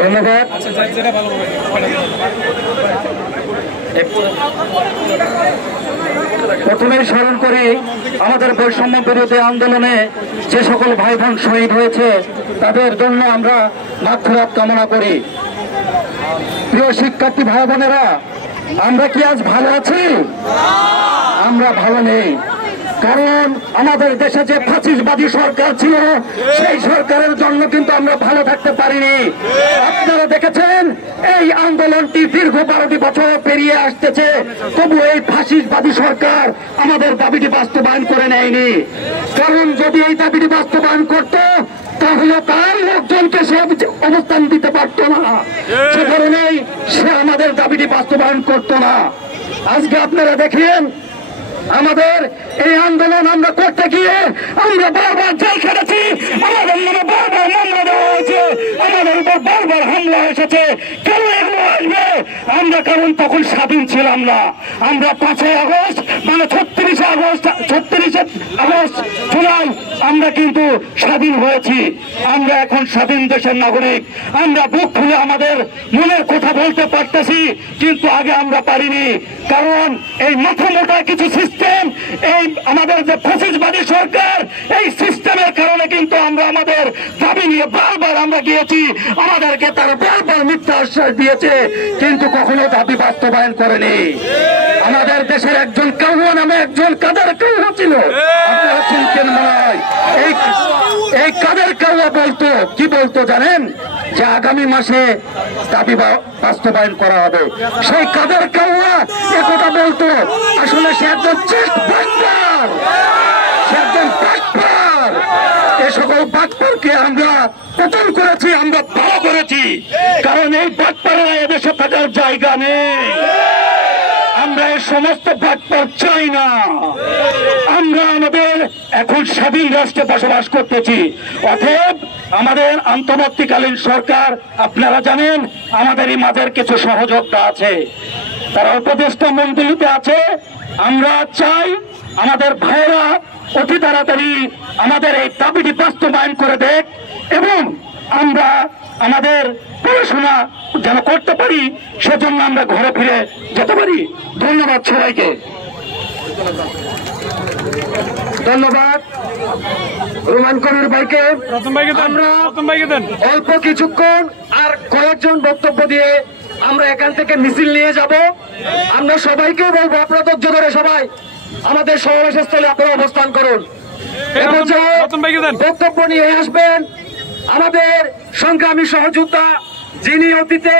ধন্যবাদ। প্রথমেই স্মরণ করি আমাদের বৈষম্য বিরোধী আন্দোলনে যে সকল ভাই বোন শহীদ হয়েছে তাদের জন্য আমরা মাগফিরাত কামনা করি। প্রিয় শিক্ষার্থী ভাই বোনেরা, আমরা কি আজ ভালো আছি? আমরা ভালো নেই, কারণ আমাদের দেশে যে ফ্যাসিস্টবাদী সরকার ছিল সেই সরকারের জন্য কিন্তু আমরা ভালো থাকতে পারিনি। আপনারা দেখেছেন এই আন্দোলনটি দীর্ঘ 12টি বছর পেরিয়ে আসতেছে, তবু এই ফ্যাসিস্টবাদী সরকার আমাদের দাবিটি বাস্তবায়ন করে নেয়নি। কারণ যদি এই দাবিটি বাস্তবায়ন করত তাহলে তার লোকজনকে সে অবস্থান দিতে পারত না, সে কারণেই সে আমাদের দাবিটি বাস্তবায়ন করত না। আজকে আপনারা দেখেন আমাদের এই আন্দোলন আমরা করতে গিয়ে আমরা বারবার জেল খেটেছি, আমাদের নামে বারবার মামলা দেওয়া হয়েছে, আমাদের উপর বারবার হামলা এসেছে। কেন এগুলো আসবে? আমরা কারণ তখন স্বাধীন ছিলাম না। আমরা 5ই আগস্ট মানে 36 আগস্ট জুলাই আমরা কিন্তু স্বাধীন হয়েছি। আমরা এখন স্বাধীন দেশের নাগরিক, আমরা বুক খুলে আমাদের মনের কথা বলতে পারতেছি, কিন্তু আগে আমরা পারিনি। কারণ এই মাথা মোটা কিছু সিস্টেম, এই আমাদের যে ফ্যাসিস্টবাদী সরকার, এই সিস্টেমের কারণে কিন্তু আমরা আমাদের দাবি নিয়ে বারবার আমরা গিয়েছি, আমাদেরকে তারা বারবার মিথ্যা আশ্বাস দিয়েছে, কিন্তু কখনো দাবি বাস্তবায়ন করেনি। আমাদের দেশের একজন কাউয়া নামে একজন কাদের কাউয়া ছিল, আপনারা চিনতেন মনে হয়। এই কাদের কাউয়া বলতো, কি বলতো জানেন? যে আগামী মাসে দাবি বাস্তবায়ন করা হবে। সেই কাদের কাউয়া একথা বলতো, আসলে সে একজন বাটপার, সে একজন বাটপার। এ সকল বাটপারকে আমরা পতন করেছি, আমরা ভালো করেছি, কারণ এই বাটপাররা এদেশে থাকার জায়গা নেই। আমরা এই সমস্ত বাটপার চাই না। আমরা আমাদের এখন স্বাধীন রাষ্ট্রে বসবাস করতেছি। অতএব আমাদের অন্তর্বর্তীকালীন সরকার, আপনারা জানেন আমাদের এই মাঝের কিছু সহযোদ্ধা আছে, তারা উপদেষ্টা মন্ডলীতে আছে। আমরা চাই আমাদের ভাইরা অতি তাড়াতাড়ি আমাদের এই দাবিটি বাস্তবায়ন করে দেখ, এবং আমরা আমাদের পড়াশোনা যেন করতে পারি, সেজন্য আমরা ঘরে ফিরে যেতে পারি। ধন্যবাদ সবাইকে। ধন্যবাদ রুমান কবির ভাইকে। আমরা অল্প কিছুক্ষণ আর কয়েকজন বক্তব্য দিয়ে আমরা এখান থেকে মিছিল নিয়ে যাব। আমরা সবাইকে বলবো, আপনারা ধৈর্য ধরে সবাই আমাদের সমাবেশস্থলে আপনারা অবস্থান করুন। বক্তব্য নিয়ে আসবেন আমাদের সংগ্রামী সহযোদ্ধা, যিনি অতীতে